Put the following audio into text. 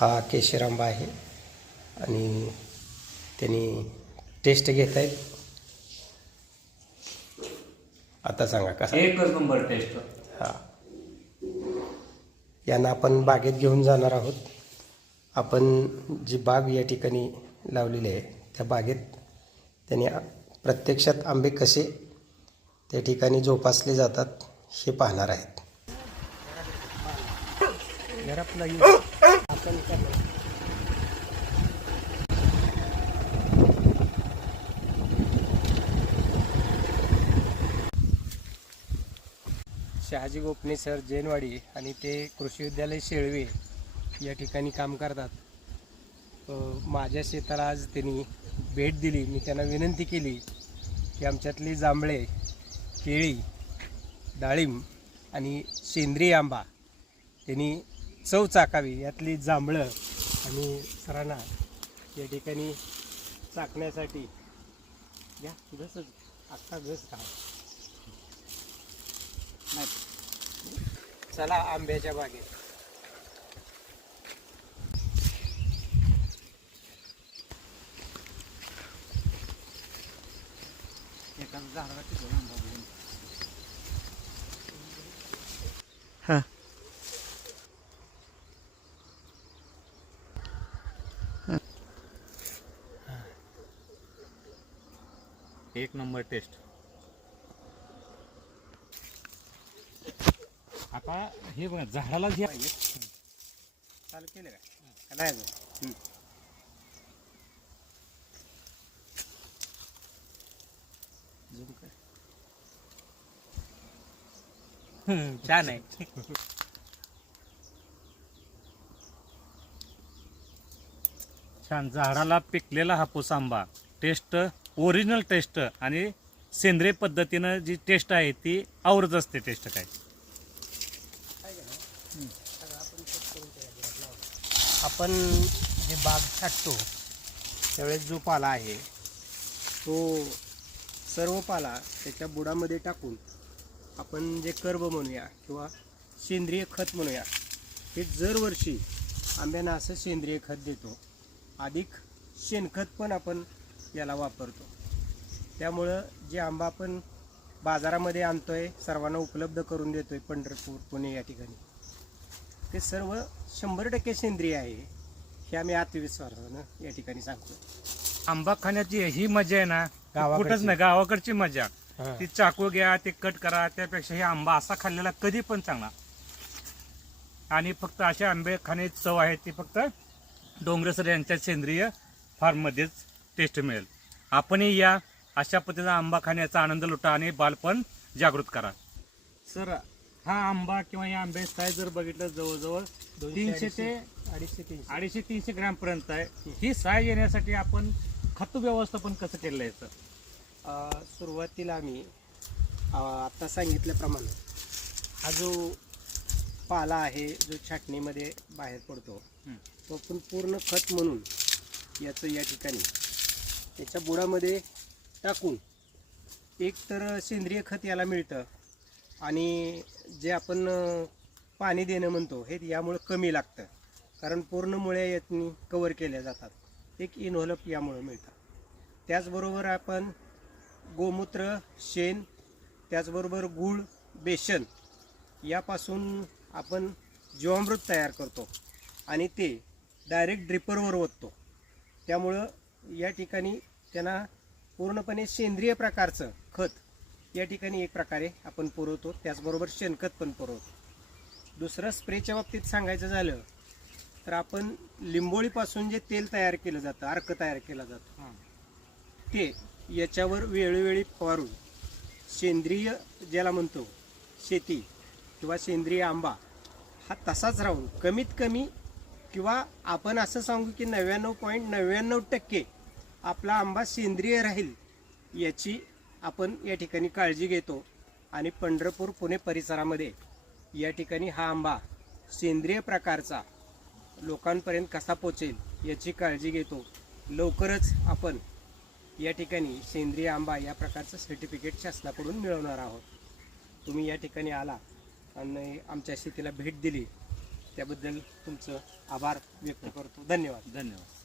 हा केशर आंबा आहे आणि त्यांनी टेस्ट घेत आहेत. आता सांगा कसा. एकच नंबर टेस्ट. हा, यांना आपण बागेत घेऊन जाणार आहोत. आपण जी बाग या ठिकाणी लावलेली आहे त्या बागेत त्यांनी प्रत्यक्षात आंबे कसे त्या ठिकाणी जोपासले जातात हे पाहणार आहेत. शहाजी गोपने सर जैनवाडी आणि ते कृषी विद्यालय शेळवे या ठिकाणी काम करतात. माझ्या शेताला आज त्यांनी भेट दिली. मी त्यांना विनंती केली की आमच्यातली जांभळे, केळी, डाळिंब आणि सेंद्रिय आंबा त्यांनी चव चाकावी. यातली जांभळं आणि सरांना या ठिकाणी चाकण्यासाठी या घसच आत्ता घस खा. चला आंब्याच्या बागेत. एक नंबर टेस्ट. आता हे बघा झाडाला जे चालू केलं का नाही अजून? छान आहे. छान झाडाला पिकलेला हापूस आंबा. टेस्ट ओरिजिनल टेस्ट आणि सेंद्रिय पद्धतीनं जी टेस्ट आहे ती आवरत असते. टेस्ट काय आपण जे बाग छाटतो त्यावेळेस जो पाला आहे तो सर्व पाला त्याच्या बुडामध्ये टाकून आपण जे कर्ब म्हणूया किंवा सेंद्रिय खत म्हणूया हे दरवर्षी आंब्यांना असं सेंद्रिय खत देतो. अधिक शेणखत पण आपण याला वापरतो. त्यामुळं जे आंबा आपण बाजारामध्ये आणतोय, सर्वांना उपलब्ध करून देतोय, पंढरपूर, पुणे या ठिकाणी, ते सर्व 100% सेंद्रिय आहे हे आम्ही आत्मविश्वासानं या ठिकाणी सांगतो. आंबा खाण्याची ही मजा आहे ना कुठंच नाही. गावाकडची मजा ती चाकू घ्या, ते कट करा, त्यापेक्षा हे आंबा असा खाल्लेला कधी पण चांगला. आणि फक्त असे आंबे खाण्याची चव आहे ती फक्त डोंगरे सर यांच्या सेंद्रिय फार्ममध्येच टेस्ट मिळेल. आपणही या अशा पद्धतीचा आंबा खाण्याचा आनंद लुटा आणि बालपण जागृत करा. सर हा आंबा किंवा या आंबे साईज जर बघितलं जवळजवळ 300 ते 250-300 ग्रॅम पर्यंत आहे. ही साईज येण्यासाठी आपण खत व्यवस्थापन कसं केलं आहे? सुरुवातीला आम्ही आता सांगितल्याप्रमाणे हा जो पाला आहे जो छाटणीमध्ये बाहेर पडतो तो आपण पूर्ण खत म्हणून याचं या ठिकाणी त्याच्या बुडामध्ये टाकून एक तर सेंद्रिय खत याला मिळतं आणि जे आपण पाणी देणं म्हणतो हे यामुळं कमी लागतं कारण पूर्ण मुळे यातनी कवर केल्या जातात. एक इनव्हॉल्प यामुळं मिळतं. त्याचबरोबर आपण गोमूत्र, शेण, त्याचबरोबर गूळ, बेसन यापासून आपण जीवामृत तयार करतो आणि ते डायरेक्ट ड्रिपरवर ओततो. त्यामुळं या ठिकाणी त्यांना पूर्णपणे सेंद्रिय प्रकारचं खत या ठिकाणी एक प्रकारे आपण पुरवतो. त्याचबरोबर शेणखत पण पुरवतो. दुसरं स्प्रेच्या बाबतीत सांगायचं झालं तर आपण लिंबोळीपासून जे तेल तयार केलं जातं, अर्क तयार केला जातो, ते याच्यावर वेळोवेळी फवारून सेंद्रिय ज्याला म्हणतो शेती किंवा सेंद्रिय आंबा हा तसाच राहून कमीत कमी किंवा आपण असं सांगू की 99.99% आपला आंबा सेंद्रिय राहील याची आपण या ठिकाणी काळजी घेतो. आणि पंढरपूर, पुणे परिसरामध्ये या ठिकाणी हा आंबा सेंद्रिय प्रकारचा लोकांपर्यंत कसा पोचेल याची काळजी घेतो. लवकरच आपण या ठिकाणी सेंद्रिय आंबा या प्रकारचं सर्टिफिकेट शासनाकडून मिळवणार आहोत. तुम्ही या ठिकाणी आला आणि आमच्या शेतीला भेट दिली त्याबद्दल तुमचं आभार व्यक्त करतो. धन्यवाद. धन्यवाद.